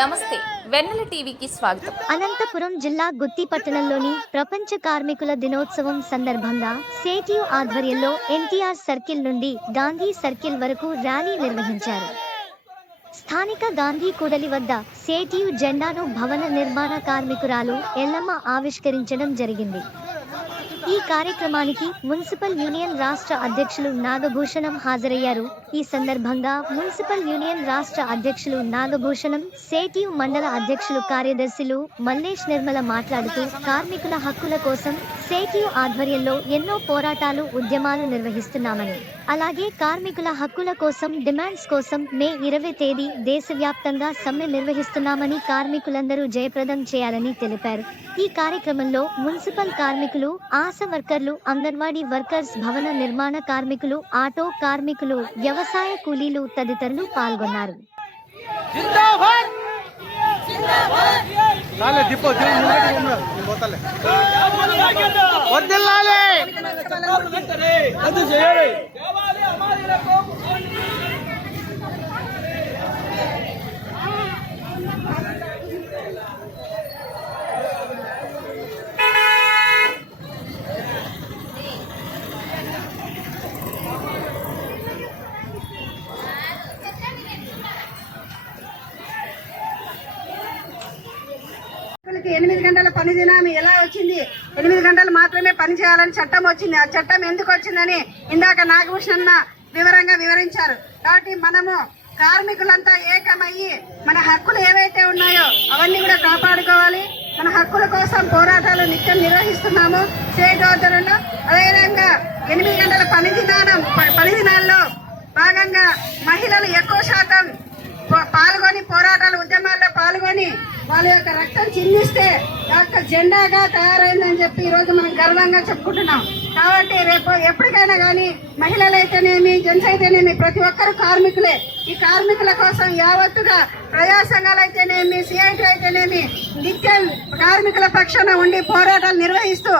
నమస్తే వెన్నెల టీవీకి స్వాగతం. అనంతపురం జిల్లా గుత్తి పట్టణంలోని ప్రపంచ కార్మికుల దినోత్సవం సందర్భంగా సేటియు ఆధ్వర్యంలో ఎన్టీఆర్ సర్కిల్ నుండి గాంధీ సర్కిల్ వరకు ర్యాలీ నిర్వహించారు. స్థానిక గాంధీ కూడలి వద్ద సేటియు జెండాను భవన నిర్మాణ కార్మికురాలు ఎల్లమ్మ ఆవిష్కరించడం జరిగింది. ఈ కార్యక్రమానికి మున్సిపల్ యూనియన్ రాష్ట్ర అధ్యక్షులు నాగభూషణం హాజరయ్యారు. ఈ సందర్భంగా మున్సిపల్ యూనియన్ రాష్ట్ర అధ్యక్షులు నాగభూషణం, సేటియు మండల అధ్యక్షులు కార్యదర్శులు మల్లేష్ నిర్మల మాట్లాడుతూ కార్మికుల హక్కుల కోసం సేటియు ఆధ్వర్యంలో ఎన్నో పోరాటాలు ఉద్యమాలు నిర్వహిస్తున్నామని, అలాగే కార్మికుల హక్కుల కోసం డిమాండ్స్ కోసం మే 20 తేదీ దేశవ్యాప్తంగా సమ్మె నిర్వహిస్తున్నామని కార్మికులందరూ జయప్రదం చేయాలని తెలిపారు. ఈ కార్యక్రమంలో మున్సిపల్ కార్మికులు, ఆశా వర్కర్లు, అంగన్వాడీ వర్కర్స్, భవన నిర్మాణ కార్మికులు, ఆటో కార్మికులు, వ్యవసాయ కూలీలు తదితరులు పాల్గొన్నారు. కి 8 గంటల పని దినం ఎలా వచ్చింది? 8 గంటలు మాత్రమే పని చేయాలని చట్టం వచ్చింది. ఆ చట్టం ఎందుకు వచ్చిందని ఇందాక నాగభూషణ వివరంగా వివరించారు. కాబట్టి మనము కార్మికులంతా ఏకమయ్యి మన హక్కులు ఏవైతే ఉన్నాయో అవన్నీ కూడా కాపాడుకోవాలి. మన హక్కుల కోసం పోరాటాలు నిత్యం నిర్వహిస్తున్నాము స్టేట్ ఆధ్వర్యంలో. అదేవిధంగా 8 గంటల పని దినాల్లో భాగంగా మహిళలు ఎక్కువ శాతం పాల్గొని పోరాటాలు ఉద్యమాల్లో పాల్గొని వాళ్ళ యొక్క రక్తం చిందిస్తే యొక్క జెండాగా తయారైందని చెప్పి ఈ రోజు మనం గర్వంగా చెప్పుకుంటున్నాం. కాబట్టి రేపు ఎప్పటికైనా కానీ మహిళలైతేనేమి, జెంట్స్ అయితేనేమి ప్రతి ఒక్కరు కార్మికులే. ఈ కార్మికుల కోసం యావత్తుగా ప్రజా సంఘాలు అయితేనేమి, సిఐటి అయితేనేమి నిత్యం కార్మికుల పక్షాన ఉండి పోరాటాలు నిర్వహిస్తూ